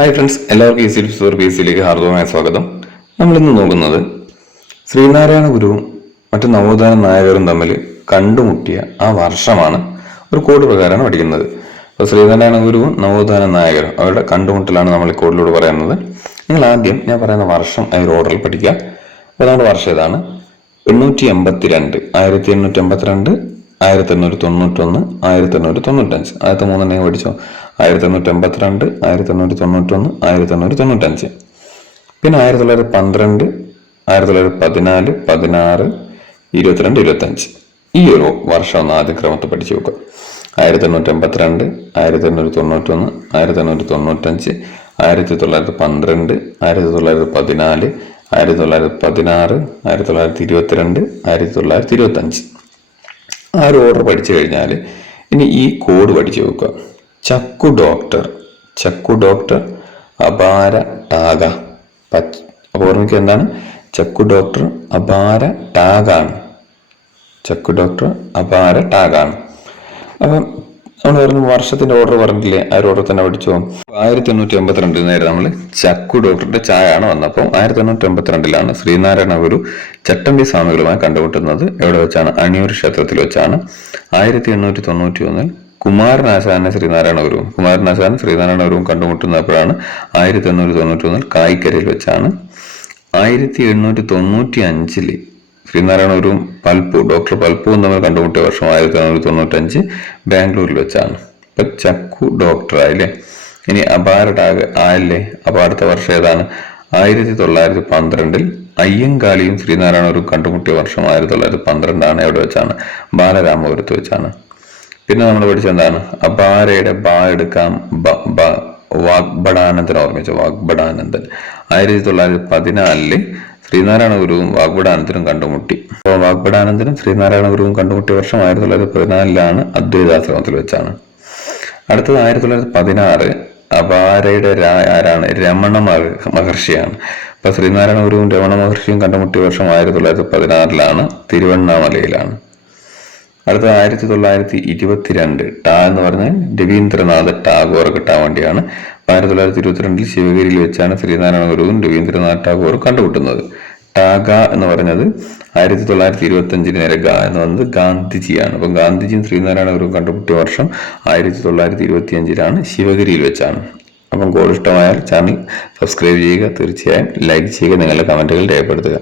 Hi friends എല്ലാവർക്കും easy ഒരു P സിയിലേക്ക് ഹാർദവമായ സ്വാഗതം. നമ്മളിന്ന് നോക്കുന്നത് ശ്രീനാരായണ ഗുരുവും മറ്റു നവോത്ഥാന നായകരും തമ്മിൽ കണ്ടുമുട്ടിയ ആ വർഷമാണ് ഒരു കോഡ് പ്രകാരമാണ് പഠിക്കുന്നത്. അപ്പോൾ ശ്രീനാരായണ ഗുരുവും നവോത്ഥാന നായകരും അവരുടെ കണ്ടുമുട്ടലാണ് നമ്മൾ ഈ കോഡിലൂടെ പറയുന്നത്. നിങ്ങൾ ആദ്യം ഞാൻ പറയുന്ന വർഷം ആ ഓർഡറിൽ പഠിക്കുക. അപ്പോൾ നമ്മുടെ വർഷം ഇതാണ് എണ്ണൂറ്റി എൺപത്തി രണ്ട് ആയിരത്തി എണ്ണൂറ്റി എൺപത്തിരണ്ട് ആയിരത്തി എണ്ണൂറ്റി തൊണ്ണൂറ്റൊന്ന് ആയിരത്തി എണ്ണൂറ്റി തൊണ്ണൂറ്റഞ്ച് ആദ്യത്തെ മൂന്നെണ്ണം പഠിച്ചോ? ആയിരത്തി എണ്ണൂറ്റി എൺപത്തിരണ്ട് ആയിരത്തി എണ്ണൂറ്റി തൊണ്ണൂറ്റൊന്ന് ആയിരത്തി എണ്ണൂറ്റി തൊണ്ണൂറ്റഞ്ച് പിന്നെ ആയിരത്തി തൊള്ളായിരത്തി പന്ത്രണ്ട് ആയിരത്തി തൊള്ളായിരത്തി പതിനാല് പതിനാറ് ഇരുപത്തിരണ്ട് ഇരുപത്തഞ്ച് ഈ ഒരു വർഷം ഒന്ന് ആദ്യ ക്രമത്തിൽ പഠിച്ചു നോക്കുക. ആയിരത്തി എണ്ണൂറ്റി എൺപത്തിരണ്ട് ആയിരത്തി എണ്ണൂറ്റി തൊണ്ണൂറ്റൊന്ന് ആയിരത്തി എണ്ണൂറ്റി തൊണ്ണൂറ്റഞ്ച് ആയിരത്തി തൊള്ളായിരത്തി പന്ത്രണ്ട് ആയിരത്തി തൊള്ളായിരത്തി പതിനാല് ആയിരത്തി തൊള്ളായിരത്തി പതിനാറ് ആയിരത്തി തൊള്ളായിരത്തി ഇരുപത്തിരണ്ട് ആയിരത്തി തൊള്ളായിരത്തി ഇരുപത്തഞ്ച് ആ ഒരു ഓർഡർ പഠിച്ചു കഴിഞ്ഞാൽ ഇനി ഈ കോഡ് പഠിച്ചു നോക്കുക ചക്കു ഡോക്ടർ ചക്കു ഡോക്ടർ അപാര ടാഗ. അപ്പോൾ ഓർമ്മയ്ക്ക് എന്താണ്? ചക്കു ഡോക്ടർ അപാര ടാഗാണ്. ചക്കു ഡോക്ടർ അപാര ടാഗാണ്. അപ്പം നമ്മൾ പറഞ്ഞു വർഷത്തിന്റെ ഓർഡർ പറഞ്ഞില്ലേ ആ ഒരു ഓർഡർ തന്നെ പഠിച്ചു ആയിരത്തി എണ്ണൂറ്റി എൺപത്തിരണ്ടിൽ നേരെ നമ്മൾ ചക്കു ഡോക്ടറുടെ ചായ ആണ് വന്നപ്പോൾ ആയിരത്തി എണ്ണൂറ്റി എൺപത്തിരണ്ടിലാണ് ശ്രീനാരായണ ഗുരു ചട്ടമ്പി സ്വാമികളുമായി കണ്ടുമുട്ടുന്നത് എവിടെ വെച്ചാണ്? അണിയൂർ ക്ഷേത്രത്തിൽ വെച്ചാണ്. ആയിരത്തി എണ്ണൂറ്റി തൊണ്ണൂറ്റി ഒന്നിൽ കുമാരനാശാന ശ്രീനാരായണ ഗുരുവും കുമാരനാശാന ശ്രീനാരായണ ഗുരുവും കണ്ടുമുട്ടുന്നപ്പോഴാണ് ആയിരത്തി എണ്ണൂറ്റി തൊണ്ണൂറ്റി ഒന്നിൽ കായ്ക്കരയിൽ വെച്ചാണ്. ആയിരത്തി എണ്ണൂറ്റി തൊണ്ണൂറ്റി അഞ്ചിൽ ശ്രീനാരായണ ഒരു പൽപ്പു ഡോക്ടർ പൽപ്പുവും തമ്മിൽ കണ്ടുമുട്ടിയ വർഷം ആയിരത്തി തൊള്ളായിരത്തി തൊണ്ണൂറ്റഞ്ച് ബാംഗ്ലൂരിൽ വെച്ചാണ്. ഇപ്പൊ ചക്കു ഡോക്ടറായില്ലേ ഇനി അപാരടാക ആയല്ലേ? അപ്പൊ അടുത്ത വർഷം ഏതാണ്? ആയിരത്തി തൊള്ളായിരത്തി പന്ത്രണ്ടിൽ അയ്യങ്കാളിയും ശ്രീനാരായണവരും കണ്ടുമുട്ടിയ വർഷം ആയിരത്തി തൊള്ളായിരത്തി പന്ത്രണ്ടാണ് എവിടെ വെച്ചാണ്. ബാലരാമപുരത്ത് വെച്ചാണ്. പിന്നെ നമ്മൾ പഠിച്ചെന്താണ് അപാരയുടെ ബാ എടുക്കാം വാഗ്ബടാനന്ദൻ ഓർമ്മിച്ചു? വാഗ്ബടാനന്ദൻ ആയിരത്തി തൊള്ളായിരത്തി പതിനാലിൽ ശ്രീനാരായണ ഗുരുവും വാഗ്ഭടാനന്ദനും കണ്ടുമുട്ടി. അപ്പോൾ വാഗ്ബടാനന്ദനും ശ്രീനാരായണ ഗുരുവും കണ്ടുമുട്ടിയ വർഷം ആയിരത്തി തൊള്ളായിരത്തി പതിനാലിലാണ് അദ്വൈതാശ്രമത്തിൽ വെച്ചാണ്. അടുത്തത് ആയിരത്തി തൊള്ളായിരത്തി പതിനാറ് അപാരയുടെ ആരാണ്? രമണ മഹർഷിയാണ്. അപ്പൊ ശ്രീനാരായണ ഗുരുവും രമണ മഹർഷിയും കണ്ടുമുട്ടിയ വർഷം ആയിരത്തി തൊള്ളായിരത്തി പതിനാറിലാണ് തിരുവണ്ണാമലയിലാണ്. അടുത്തത് ആയിരത്തി തൊള്ളായിരത്തി ഇരുപത്തിരണ്ട് ടാ എന്ന് പറഞ്ഞാൽ രവീന്ദ്രനാഥ് ടാഗോർ കിട്ടാൻ വേണ്ടിയാണ്. ആയിരത്തി തൊള്ളായിരത്തി ഇരുപത്തിരണ്ടിൽ ശിവഗിരിയിൽ വെച്ചാണ് ശ്രീനാരായണ ഗുരുവും രവീന്ദ്രനാഥ് ടാഗോർ കണ്ടുമുട്ടുന്നത്. ടാഗ എന്ന് പറഞ്ഞത് ആയിരത്തി തൊള്ളായിരത്തി ഇരുപത്തി അഞ്ചിന് നേരെ ഗ എന്ന് പറയുന്നത് ഗാന്ധിജിയാണ്. അപ്പം ഗാന്ധിജിയും ശ്രീനാരായണ ഗുരുവും കണ്ടുമുട്ടിയ വർഷം ആയിരത്തി തൊള്ളായിരത്തി ഇരുപത്തി അഞ്ചിലാണ് ശിവഗിരിയിൽ വെച്ചാണ്. അപ്പം ഗോൾ ഇഷ്ടമായാൽ ചാനൽ സബ്സ്ക്രൈബ് ചെയ്യുക തീർച്ചയായും ലൈക്ക് ചെയ്യുക നിങ്ങളുടെ കമന്റുകൾ രേഖപ്പെടുത്തുക.